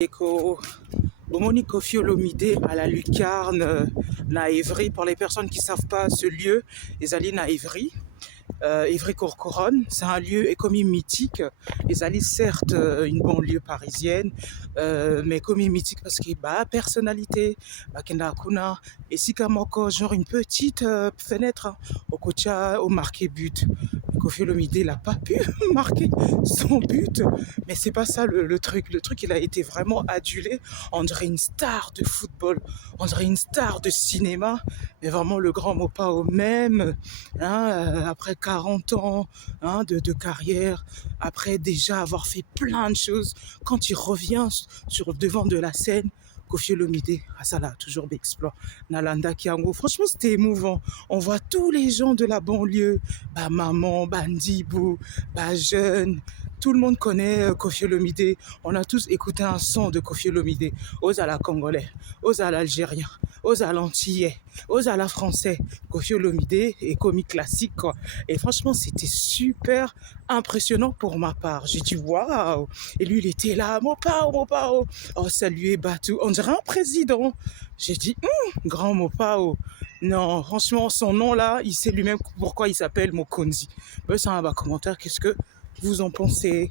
Eko Bomoni Koffi Olomide à la lucarne na Évry. Pour les personnes qui ne savent pas ce lieu, ils allaient na Évry. Évry Courcouronnes, c'est un lieu économie mythique. Ils allaient certes une banlieue parisienne, mais économie mythique parce qu'il y a personnalité, Kenda Kuna, et si comme encore genre une petite fenêtre au côté au marqué but. Koffi Olomide n'a pas pu marquer son but, mais c'est pas ça le truc. Le truc, il a été vraiment adulé. On dirait une star de football, on dirait une star de cinéma, mais vraiment le grand mot pas au même. Après 40 ans de carrière, après déjà avoir fait plein de choses, quand il revient sur le devant de la scène, Koffi Olomide, ça là, toujours d'exploit. Nalanda Kiango, franchement c'était émouvant. On voit tous les gens de la banlieue, maman, Ndibou, jeune, tout le monde connaît Koffi Olomide. On a tous écouté un son de Koffi Olomide. Aux à la Congolais, aux à l'Algérien, aux à l'Antillais, aux à la Français. Koffi Olomide est comique classique, quoi. Et franchement, c'était super impressionnant pour ma part. J'ai dit waouh! Et lui, il était là, Mopao, Mopao. Oh, saluer Batou. On dirait un président. J'ai dit, grand Mopao. Non, franchement, son nom là, il sait lui-même pourquoi il s'appelle Mokonzi. C'est un bas commentaire, qu'est-ce que vous en pensez?